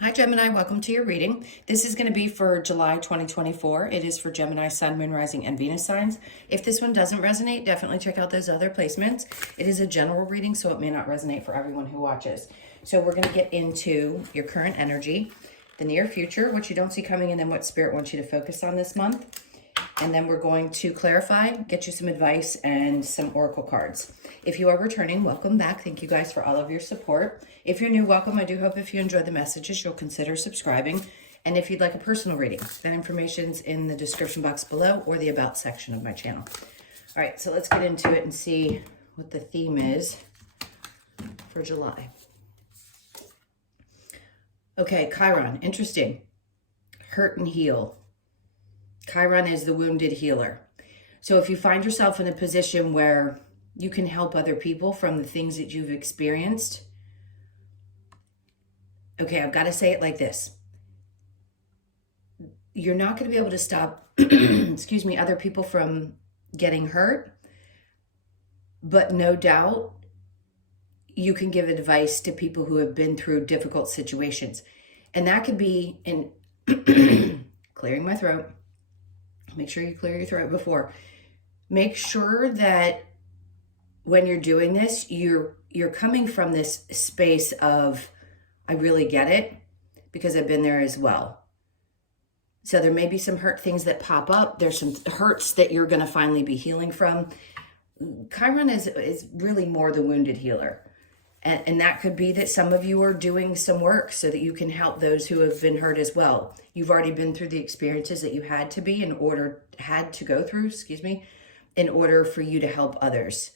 Hi Gemini, welcome to your reading. This is going to be for July 2024. It is for Gemini, Sun, Moon, Rising, and Venus signs. If this one doesn't resonate, definitely check out those other placements. It is a general reading, so it may not resonate for everyone who watches. So we're going to get into your current energy, the near future, what you don't see coming, and then what Spirit wants you to focus on this month. And then we're going to clarify, get you some advice and some oracle cards. If you are returning, welcome back. Thank you guys for all of your support. If you're new, welcome. I do hope if you enjoyed the messages, you'll consider subscribing. And if you'd like a personal reading, that information's in the description box below or the about section of my channel. All right, so let's get into it and see what the theme is for July. Okay, Chiron, interesting. Hurt and heal. Chiron is the wounded healer. So if you find yourself in a position where you can help other people from the things that you've experienced, okay, I've got to say it like this. You're not going to be able to stop, excuse me, other people from getting hurt, but no doubt you can give advice to people who have been through difficult situations. And that could be in clearing my throat. Make sure you clear your throat before. Make sure that when you're doing this, you're coming from this space of, I really get it because I've been there as well. So there may be some hurt things that pop up. There's some hurts that you're going to finally be healing from. Chiron is really more the wounded healer. And that could be that some of you are doing some work so that you can help those who have been hurt as well. You've already been through the experiences that you had to go through, in order for you to help others.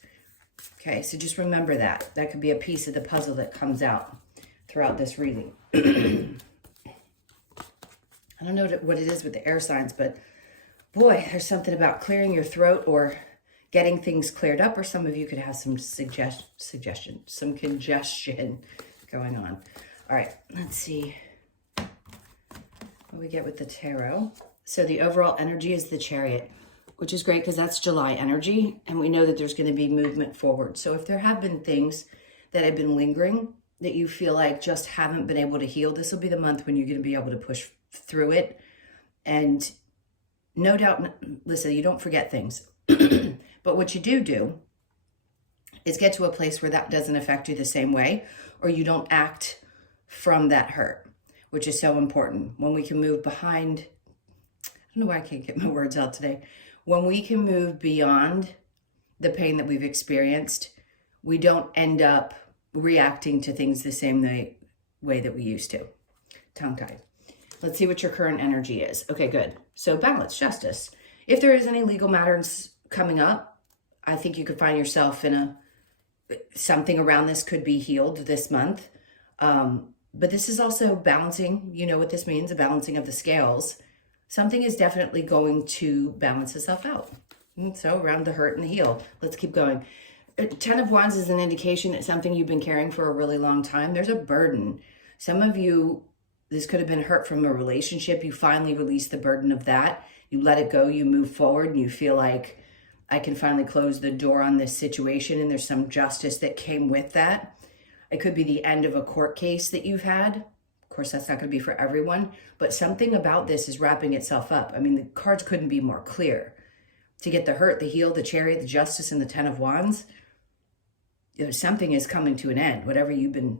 Okay, so just remember that. That could be a piece of the puzzle that comes out throughout this reading. I don't know what it is with the air signs, but boy, there's something about clearing your throat or getting things cleared up, or some of you could have some some congestion going on. All right, let's see what we get with the tarot. So the overall energy is the Chariot, which is great because that's July energy, and we know that there's going to be movement forward. So if there have been things that have been lingering that you feel like just haven't been able to heal, this will be the month when you're going to be able to push through it. And no doubt, listen, you don't forget things. But what you do is get to a place where that doesn't affect you the same way, or you don't act from that hurt, which is so important. When we can move behind, I don't know why I can't get my words out today. When we can move beyond the pain that we've experienced, we don't end up reacting to things the same way that we used to. Tongue-tied. Let's see what your current energy is. Okay, good. So balance, justice. If there is any legal matters coming up, I think you could find yourself in something around this could be healed this month. But this is also balancing. You know what this means, a balancing of the scales. Something is definitely going to balance itself out. And so around the hurt and the heal, let's keep going. 10 of Wands is an indication that something you've been carrying for a really long time. There's a burden. Some of you, this could have been hurt from a relationship. You finally release the burden of that. You let it go, you move forward, and you feel like, I can finally close the door on this situation, and there's some justice that came with that. It could be the end of a court case that you've had. Of course, that's not going to be for everyone, but something about this is wrapping itself up. I mean, the cards couldn't be more clear. To get the hurt, the heal, the Chariot, the justice, and the 10 of Wands, something is coming to an end, whatever you've been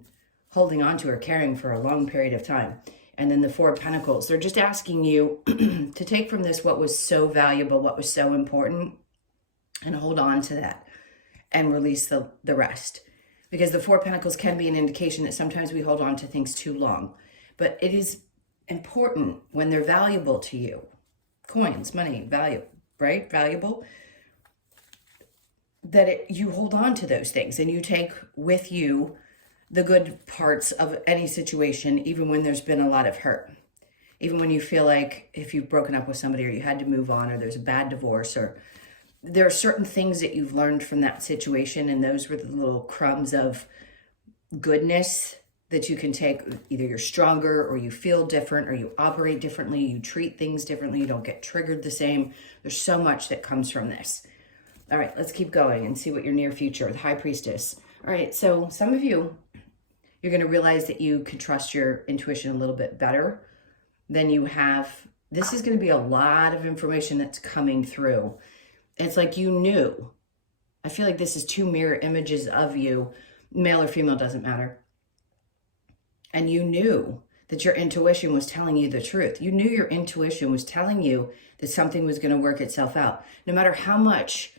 holding on to or carrying for a long period of time. And then the 4 of Pentacles, they're just asking you to take from this what was so valuable, what was so important, and hold on to that and release the rest. Because the 4 of Pentacles can be an indication that sometimes we hold on to things too long. But it is important when they're valuable to you. Coins, money, value, right? Valuable. That you hold on to those things and you take with you the good parts of any situation, even when there's been a lot of hurt. Even when you feel like if you've broken up with somebody or you had to move on or there's a bad divorce, or there are certain things that you've learned from that situation, and those were the little crumbs of goodness that you can take. Either you're stronger, or you feel different, or you operate differently, you treat things differently, you don't get triggered the same. There's so much that comes from this. All right, let's keep going and see what your near future with High Priestess. All right, so some of you, You're going to realize that you can trust your intuition a little bit better than you have. This is going to be a lot of information that's coming through. It's like you knew. I feel like this is two mirror images of you, male or female, doesn't matter. And you knew that your intuition was telling you the truth. You knew your intuition was telling you that something was going to work itself out. No matter how much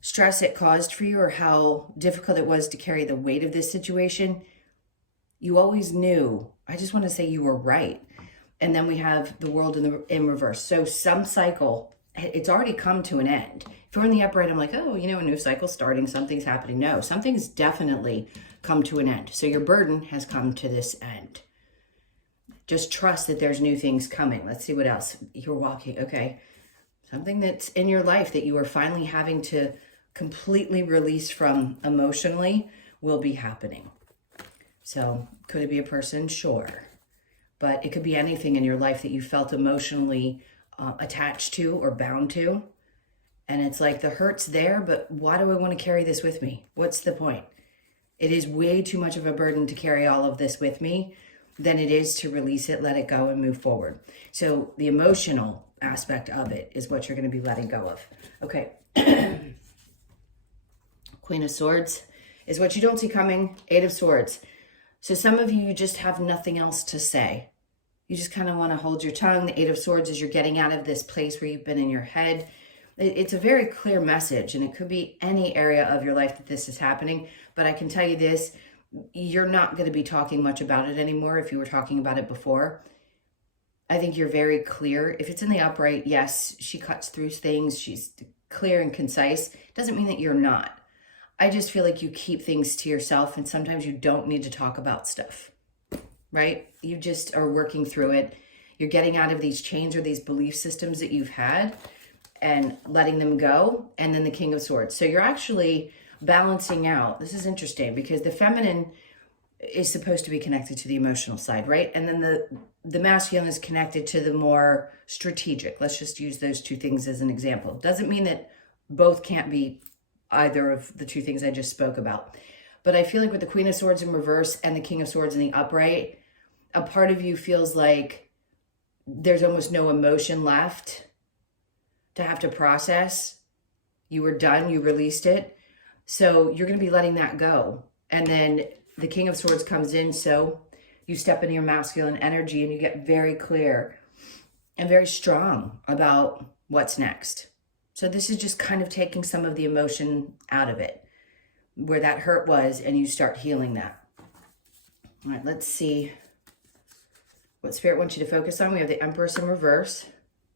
stress it caused for you or how difficult it was to carry the weight of this situation, you always knew. I just want to say you were right. And then we have the world in reverse. So some cycle, it's already come to an end. If you're in the upright, I'm like, oh, you know, a new cycle starting, something's happening. No, something's definitely come to an end. So your burden has come to this end. Just trust that there's new things coming. Let's see what else. You're walking, okay. Something that's in your life that you are finally having to completely release from emotionally will be happening. So could it be a person? Sure. But it could be anything in your life that you felt emotionally attached to or bound to. And it's like the hurt's there, but why do I want to carry this with me? What's the point? It is way too much of a burden to carry all of this with me than it is to release it, let it go, and move forward. So the emotional aspect of it is what you're going to be letting go of. Okay. Queen of Swords is what you don't see coming. Eight of Swords. So some of you just have nothing else to say. You just kind of want to hold your tongue. The Eight of Swords is you're getting out of this place where you've been in your head. It's a very clear message, and it could be any area of your life that this is happening. But I can tell you this, you're not going to be talking much about it anymore if you were talking about it before. I think you're very clear. If it's in the upright, yes, she cuts through things. She's clear and concise. Doesn't mean that you're not. I just feel like you keep things to yourself, and sometimes you don't need to talk about stuff, right? You just are working through it. You're getting out of these chains or these belief systems that you've had and letting them go. And then the King of Swords. So you're actually balancing out. This is interesting because the feminine is supposed to be connected to the emotional side, right? And then the masculine is connected to the more strategic. Let's just use those two things as an example. Doesn't mean that both can't be either of the two things I just spoke about. But I feel like with the Queen of Swords in reverse and the King of Swords in the upright, a part of you feels like there's almost no emotion left to have to process. You were done, you released it. So you're going to be letting that go. And then the King of Swords comes in, so you step into your masculine energy and you get very clear and very strong about what's next. So this is just kind of taking some of the emotion out of it, where that hurt was, and you start healing that. All right, let's see what Spirit wants you to focus on. We have the Empress in reverse.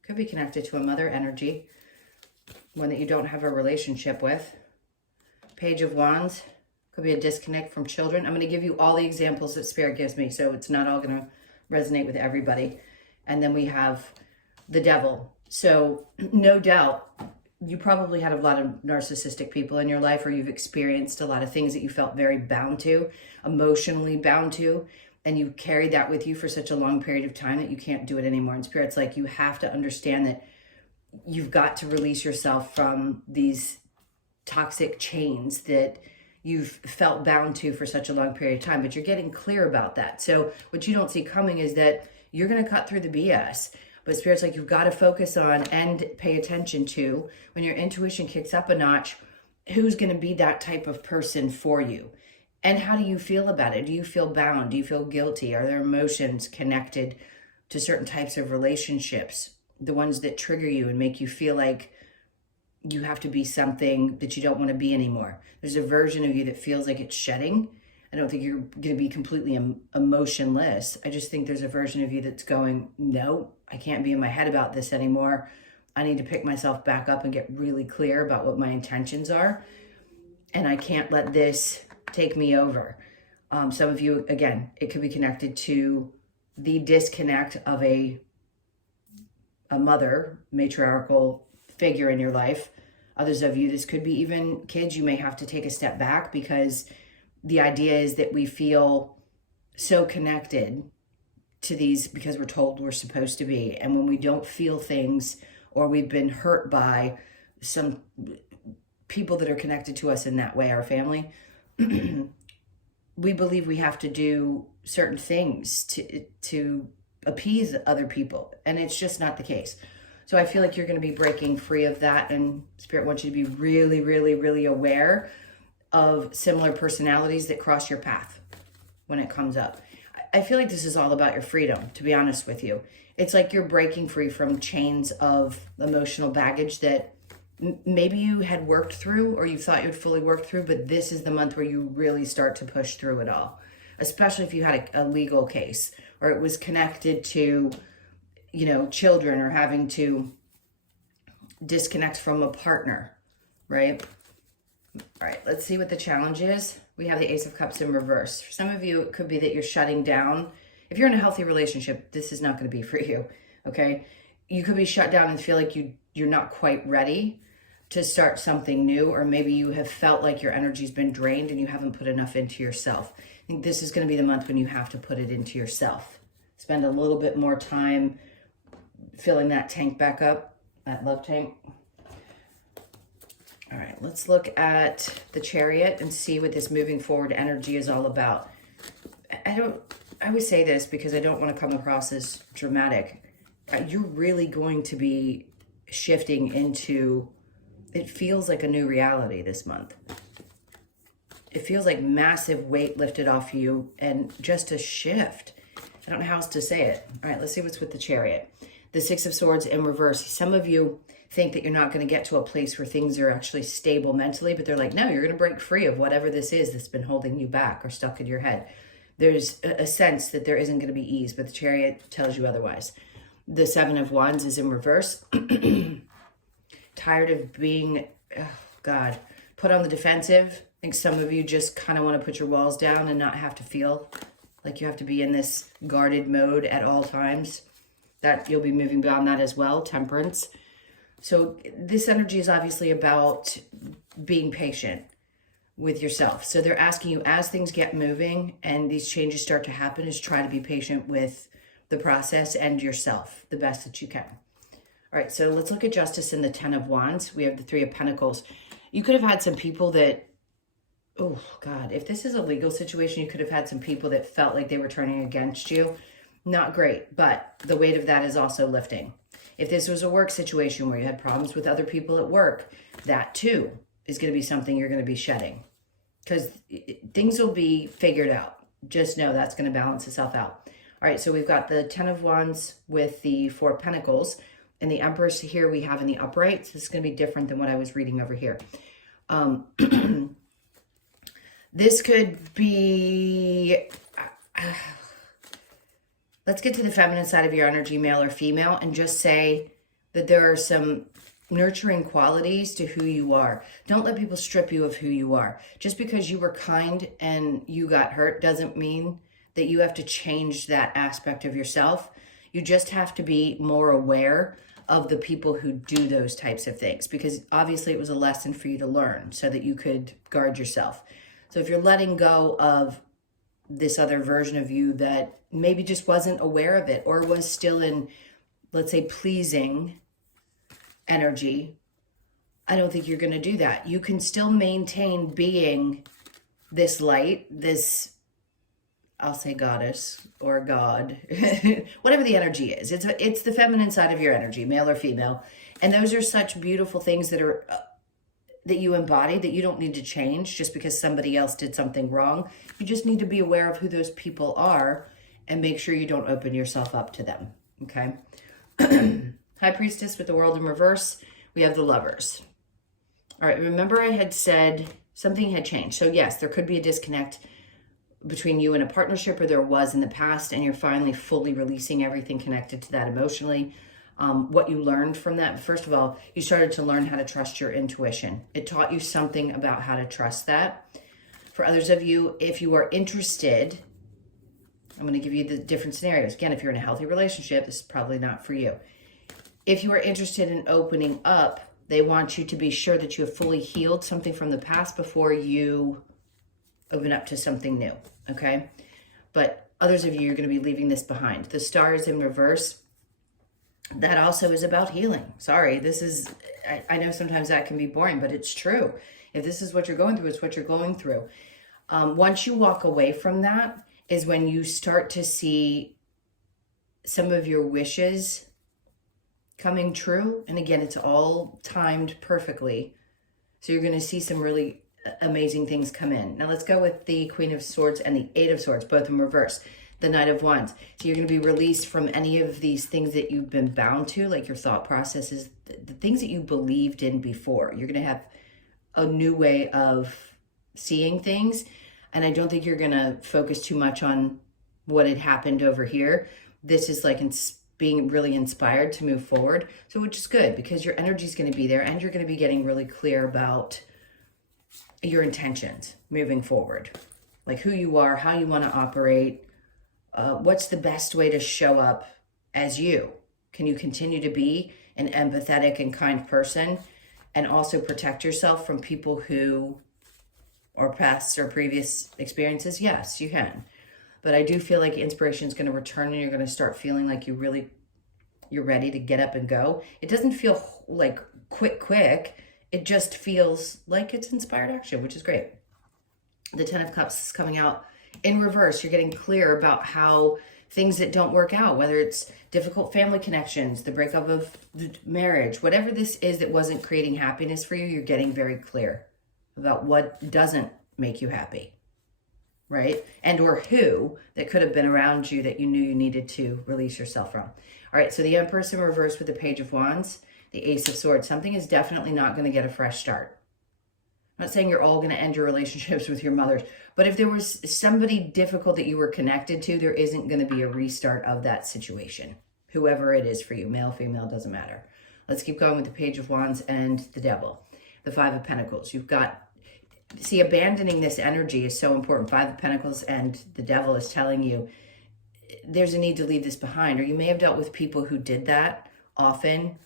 Could be connected to a mother energy, one that you don't have a relationship with. Page of Wands. Could be a disconnect from children. I'm going to give you all the examples that Spirit gives me, so it's not all going to resonate with everybody. And then we have the Devil. So no doubt, you probably had a lot of narcissistic people in your life, or you've experienced a lot of things that you felt very bound to, emotionally bound to, and you carried that with you for such a long period of time that you can't do it anymore. And Spirit's like, you have to understand that you've got to release yourself from these toxic chains that you've felt bound to for such a long period of time, but you're getting clear about that. So what you don't see coming is that you're going to cut through the BS. But Spirit's like, you've got to focus on and pay attention to, when your intuition kicks up a notch, who's going to be that type of person for you? And how do you feel about it? Do you feel bound? Do you feel guilty? Are there emotions connected to certain types of relationships? The ones that trigger you and make you feel like you have to be something that you don't want to be anymore. There's a version of you that feels like it's shedding. I don't think you're going to be completely emotionless. I just think there's a version of you that's going, no, I can't be in my head about this anymore. I need to pick myself back up and get really clear about what my intentions are. And I can't let this take me over. Some of you, again, it could be connected to the disconnect of a mother, matriarchal figure in your life. Others of you, this could be even kids. You may have to take a step back because the idea is that we feel so connected to these because we're told we're supposed to be. And when we don't feel things, or we've been hurt by some people that are connected to us in that way, our family, we believe we have to do certain things to appease other people, and it's just not the case. So I feel like you're going to be breaking free of that, and Spirit wants you to be really, really, really aware of similar personalities that cross your path when it comes up. I feel like this is all about your freedom, to be honest with you. It's like you're breaking free from chains of emotional baggage that maybe you had worked through, or you thought you had fully worked through, but this is the month where you really start to push through it all, especially if you had a legal case, or it was connected to, you know, children, or having to disconnect from a partner, right? All right, let's see what the challenge is. We have the Ace of Cups in reverse. For some of you, it could be that you're shutting down. If you're in a healthy relationship, this is not going to be for you, okay? You could be shut down and feel like you're not quite ready to start something new, or maybe you have felt like your energy's been drained and you haven't put enough into yourself. I think this is going to be the month when you have to put it into yourself. Spend a little bit more time filling that tank back up, that love tank. All right, let's look at the Chariot and see what this moving forward energy is all about. I would say this because I don't want to come across as dramatic. You're really going to be shifting into, it feels like a new reality this month. It feels like massive weight lifted off you and just a shift. I don't know how else to say it. All right, let's see what's with the Chariot. The Six of Swords in reverse. Some of you think that you're not going to get to a place where things are actually stable mentally, but they're like, no, you're going to break free of whatever this is that's been holding you back or stuck in your head. There's a sense that there isn't going to be ease, but the Chariot tells you otherwise. The Seven of Wands is in reverse. Tired of being, oh God, put on the defensive. I think some of you just kind of want to put your walls down and not have to feel like you have to be in this guarded mode at all times. That you'll be moving beyond that as well. Temperance. So this energy is obviously about being patient with yourself. So they're asking you, as things get moving and these changes start to happen, is try to be patient with the process and yourself the best that you can. All right, so let's look at Justice in the Ten of Wands. We have the Three of Pentacles. You could have had some people that, oh God, if this is a legal situation, you could have had some people that felt like they were turning against you. Not great, but the weight of that is also lifting. If this was a work situation where you had problems with other people at work, that too is going to be something you're going to be shedding, because things will be figured out. Just know that's going to balance itself out. All right, so we've got the Ten of Wands with the Four of Pentacles, and the Empress here we have in the upright. So this is going to be different than what I was reading over here. This could be... let's get to the feminine side of your energy, male or female, and just say that there are some nurturing qualities to who you are. Don't let people strip you of who you are. Just because you were kind and you got hurt doesn't mean that you have to change that aspect of yourself. You just have to be more aware of the people who do those types of things, because obviously it was a lesson for you to learn so that you could guard yourself. So if you're letting go of this other version of you that maybe just wasn't aware of it, or was still in, let's say, pleasing energy, I don't think you're going to do that. You can still maintain being this light, this, I'll say goddess or God, whatever the energy is. It's the feminine side of your energy, male or female. And those are such beautiful things that are that you embody, that you don't need to change just because somebody else did something wrong. You just need to be aware of who those people are and make sure you don't open yourself up to them, okay? High Priestess with the World in reverse. We have the Lovers. All right, remember I had said something had changed. So yes, there could be a disconnect between you and a partnership, or there was in the past, and you're finally fully releasing everything connected to that emotionally. What you learned from that, first of all, you started to learn how to trust your intuition. It taught you something about how to trust that. For others of you, if you are interested, I'm going to give you the different scenarios. Again, if you're in a healthy relationship, this is probably not for you. If you are interested in opening up, they want you to be sure that you have fully healed something from the past before you open up to something new, okay? But others of you, you're going to be leaving this behind. The Star is in reverse. That also is about healing. Sorry, this is, I know sometimes that can be boring, but it's true. If this is what you're going through, it's what you're going through. Once you walk away from that is when you start to see some of your wishes coming true. And again, it's all timed perfectly. So you're going to see some really amazing things come in. Now let's go with the Queen of Swords and the Eight of Swords, both in reverse. The Knight of Wands. So you're going to be released from any of these things that you've been bound to, like your thought processes, the things that you believed in before. You're going to have a new way of seeing things. And I don't think you're going to focus too much on what had happened over here. This is like being really inspired to move forward. So which is good because your energy is going to be there and you're going to be getting really clear about your intentions moving forward. Like who you are, how you want to operate, what's the best way to show up as you? Can you continue to be an empathetic and kind person and also protect yourself from people who are past or previous experiences? Yes, you can. But I do feel like inspiration is going to return and you're going to start feeling like you're ready to get up and go. It doesn't feel like quick. It just feels like it's inspired action, which is great. The Ten of Cups is coming out in reverse. You're getting clear about how things that don't work out, whether it's difficult family connections, the breakup of the marriage, whatever this is that wasn't creating happiness for you, you're getting very clear about what doesn't make you happy, right? And or who that could have been around you that you knew you needed to release yourself from. All right, so the Empress in reverse with the Page of Wands, the Ace of Swords. Something is definitely not going to get a fresh start. I'm not saying you're all going to end your relationships with your mothers, but if there was somebody difficult that you were connected to, there isn't going to be a restart of that situation. Whoever it is for you, male, female, doesn't matter. Let's keep going with the Page of Wands and the Devil. The Five of Pentacles. You've got, see, abandoning this energy is so important. Five of Pentacles and the Devil is telling you there's a need to leave this behind. Or you may have dealt with people who did that often,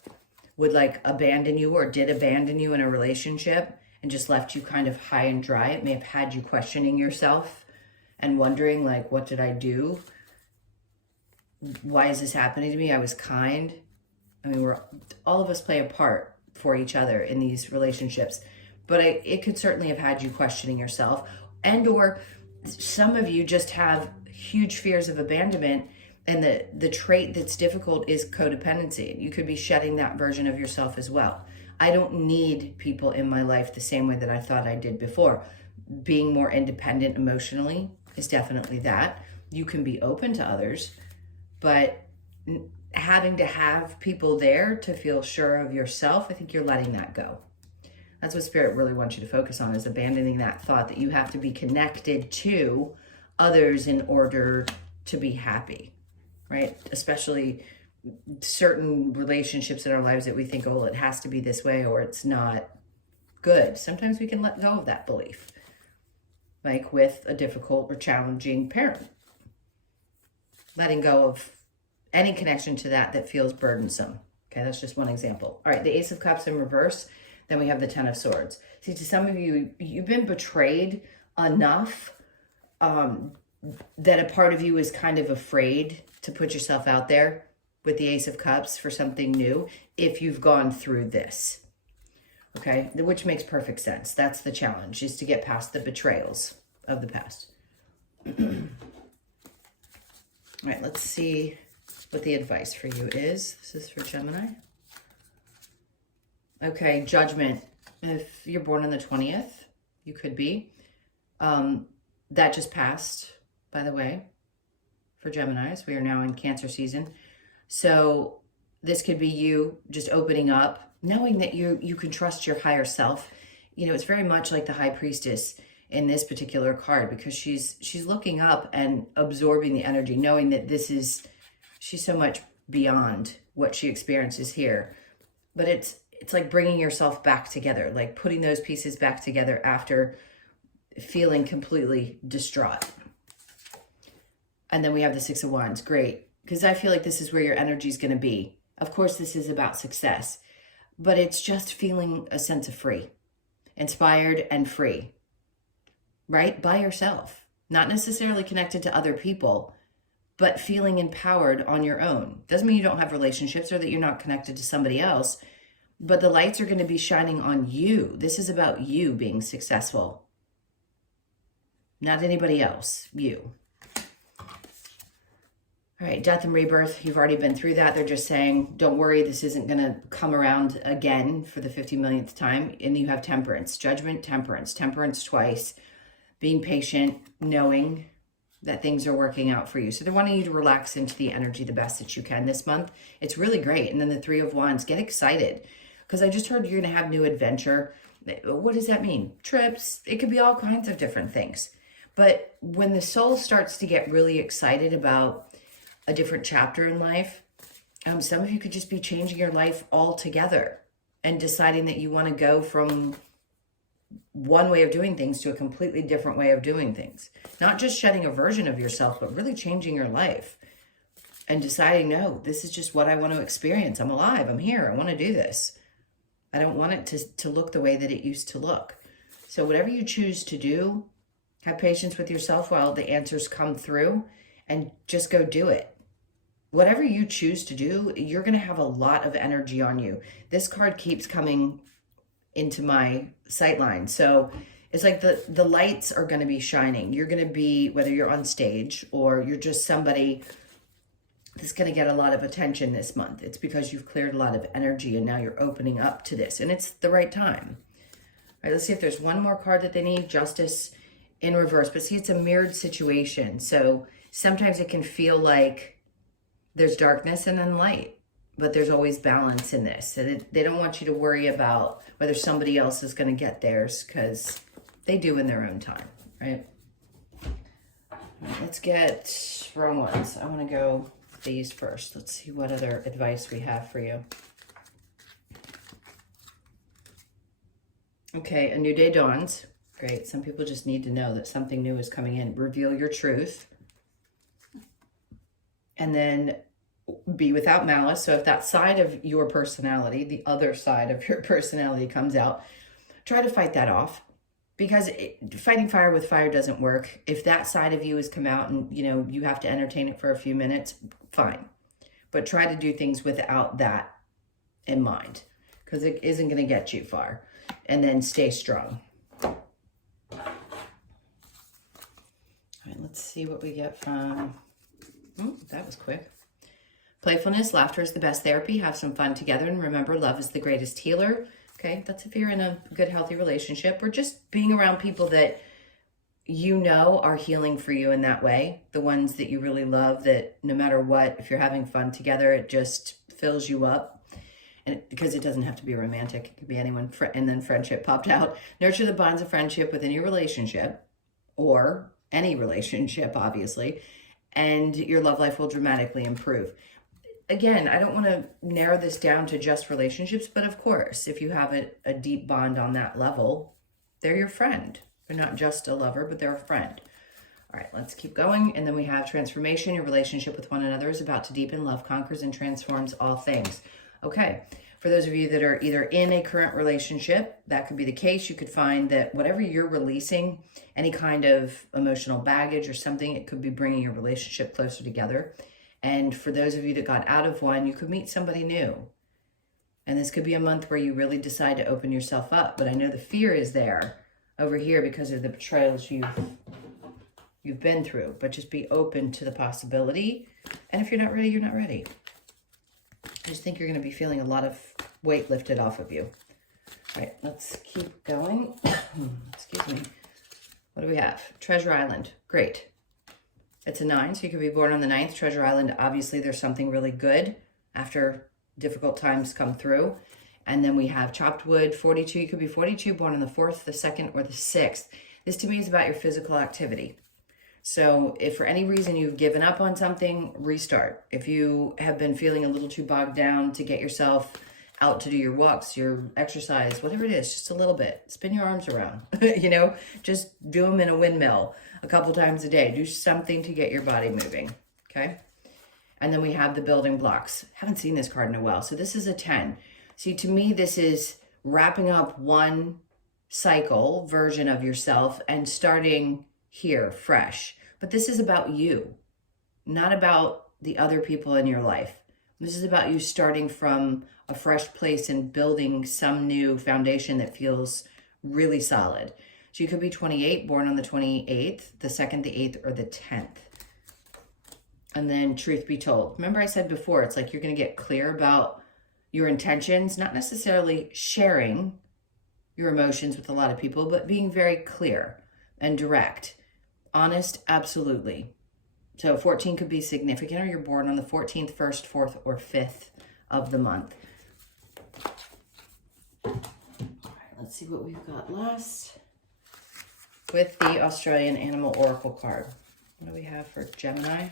would like abandon you or did abandon you in a relationship and just left you kind of high and dry. It may have had you questioning yourself and wondering, like, what did I do? Why is this happening to me? I was kind. I mean, all of us play a part for each other in these relationships, but it could certainly have had you questioning yourself. And or some of you just have huge fears of abandonment, and the trait that's difficult is codependency. You could be shedding that version of yourself as well. I don't need people in my life the same way that I thought I did before. Being more independent emotionally is definitely that. You can be open to others, but having to have people there to feel sure of yourself, I think you're letting that go. That's what Spirit really wants you to focus on, is abandoning that thought that you have to be connected to others in order to be happy, right? Especially certain relationships in our lives that we think, oh, it has to be this way or it's not good. Sometimes we can let go of that belief, like with a difficult or challenging parent. Letting go of any connection to that feels burdensome. Okay, that's just one example. All right, the Ace of Cups in reverse. Then we have the Ten of Swords. See, to some of you, you've been betrayed enough that a part of you is kind of afraid to put yourself out there with the Ace of Cups for something new if you've gone through this. Okay, which makes perfect sense. That's the challenge, is to get past the betrayals of the past. All right, let's see what the advice for you is. This is for Gemini. Okay, Judgment. If you're born on the 20th, you could be. That just passed, by the way, for Geminis. We are now in Cancer season. So this could be you just opening up, knowing that you can trust your higher self. You know, it's very much like the High Priestess in this particular card, because she's looking up and absorbing the energy, knowing that she's so much beyond what she experiences here. But it's like bringing yourself back together, like putting those pieces back together after feeling completely distraught. And then we have the Six of Wands. Great. Because I feel like this is where your energy is going to be. Of course, this is about success, but it's just feeling a sense of free, inspired and free, right? By yourself, not necessarily connected to other people, but feeling empowered on your own. Doesn't mean you don't have relationships or that you're not connected to somebody else, but the lights are going to be shining on you. This is about you being successful. not anybody else, you. All right, death and rebirth, you've already been through that. They're just saying, don't worry, this isn't going to come around again for the 50 millionth time. And you have temperance, judgment, temperance, temperance twice, being patient, knowing that things are working out for you. So they're wanting you to relax into the energy the best that you can this month. It's really great. And then the Three of Wands, get excited. Because I just heard you're going to have new adventure. What does that mean? Trips. It could be all kinds of different things. But when the soul starts to get really excited about a different chapter in life, some of you could just be changing your life altogether and deciding that you want to go from one way of doing things to a completely different way of doing things. Not just shedding a version of yourself, but really changing your life and deciding, no, this is just what I want to experience. I'm alive. I'm here. I want to do this. I don't want it to look the way that it used to look. So whatever you choose to do, have patience with yourself while the answers come through and just go do it. Whatever you choose to do, you're going to have a lot of energy on you. This card keeps coming into my sight line. So it's like the lights are going to be shining. You're going to be, whether you're on stage or you're just somebody that's going to get a lot of attention this month. It's because you've cleared a lot of energy and now you're opening up to this. And it's the right time. All right, let's see if there's one more card that they need. Justice in reverse. But see, it's a mirrored situation. So sometimes it can feel like there's darkness and then light, but there's always balance in this. And they don't want you to worry about whether somebody else is going to get theirs, because they do in their own time, right? All right, let's get wrong ones. I want to go these first. Let's see what other advice we have for you. Okay, a new day dawns. Great. Some people just need to know that something new is coming in. Reveal your truth. And then be without malice. So if that side of your personality, the other side of your personality comes out, try to fight that off, because fighting fire with fire doesn't work. If that side of you has come out and, you know, you have to entertain it for a few minutes, fine. But try to do things without that in mind, because it isn't going to get you far. And then stay strong. All right, let's see what we get from... Oh, that was quick. Playfulness, laughter is the best therapy. Have some fun together. And remember, love is the greatest healer. Okay, that's if you're in a good, healthy relationship, or just being around people that you know are healing for you in that way. The ones that you really love, that no matter what, if you're having fun together, it just fills you up. And because it doesn't have to be romantic. It could be anyone. And then friendship popped out. Nurture the bonds of friendship within your relationship, or any relationship, obviously. And your love life will dramatically improve. Again, I don't want to narrow this down to just relationships, but of course, if you have a deep bond on that level, they're your friend. They're not just a lover, but they're a friend. All right, let's keep going. And then we have transformation. Your relationship with one another is about to deepen. Love conquers and transforms all things. Okay, for those of you that are either in a current relationship, that could be the case. You could find that whatever you're releasing, any kind of emotional baggage or something, it could be bringing your relationship closer together. And for those of you that got out of one, you could meet somebody new. And this could be a month where you really decide to open yourself up. But I know the fear is there over here because of the betrayals you've been through. But just be open to the possibility. And if you're not ready, you're not ready. I just think you're going to be feeling a lot of weight lifted off of you. All right, let's keep going. Excuse me. What do we have? Treasure Island. Great. It's a 9, so you could be born on the 9th. Treasure Island, obviously there's something really good after difficult times come through. And then we have chopped wood, 42. You could be 42, born on the 4th, the 2nd, or the 6th. This to me is about your physical activity. So if for any reason you've given up on something, restart. If you have been feeling a little too bogged down to get yourself out to do your walks, your exercise, whatever it is, just a little bit. Spin your arms around, you know, just do them in a windmill a couple times a day. Do something to get your body moving, okay? And then we have the building blocks. Haven't seen this card in a while. So this is a 10. See, to me, this is wrapping up one cycle version of yourself and starting here fresh. But this is about you, not about the other people in your life. This is about you starting from a fresh place and building some new foundation that feels really solid. So you could be 28, born on the 28th, the 2nd, the 8th, or the 10th. And then truth be told. Remember I said before, it's like you're going to get clear about your intentions, not necessarily sharing your emotions with a lot of people, but being very clear and direct. Honest, absolutely. So 14 could be significant, or you're born on the 14th, 1st, 4th, or 5th of the month. All right, let's see what we've got last with the Australian Animal Oracle card. What do we have for Gemini?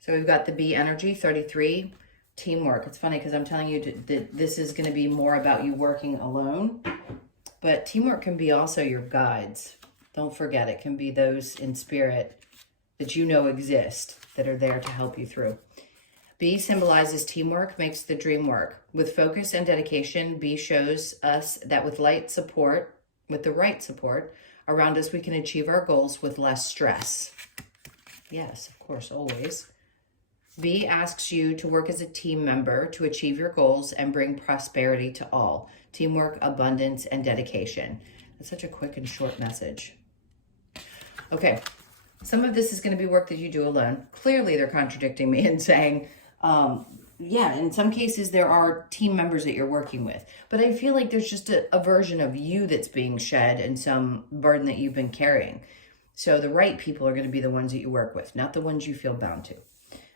So we've got the B energy, 33, teamwork. It's funny because I'm telling you that this is going to be more about you working alone, but teamwork can be also your guides. Don't forget, it can be those in spirit that you know exist that are there to help you through. B symbolizes teamwork, makes the dream work. With focus and dedication, B shows us that with the right support around us, we can achieve our goals with less stress. Yes, of course, always. B asks you to work as a team member to achieve your goals and bring prosperity to all. Teamwork, abundance, and dedication. That's such a quick and short message. Okay, some of this is going to be work that you do alone. Clearly, they're contradicting me and saying, yeah, in some cases, there are team members that you're working with. But I feel like there's just a version of you that's being shed and some burden that you've been carrying. So the right people are going to be the ones that you work with, not the ones you feel bound to.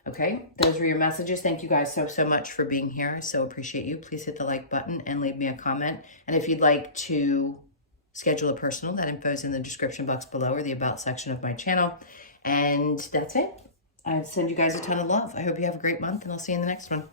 Okay, those were your messages. Thank you guys so much for being here. So appreciate you. Please hit the like button and leave me a comment. And if you'd like to schedule a personal, that info is in the description box below or the about section of my channel. And that's it. I send you guys a ton of love. I hope you have a great month, and I'll see you in the next one.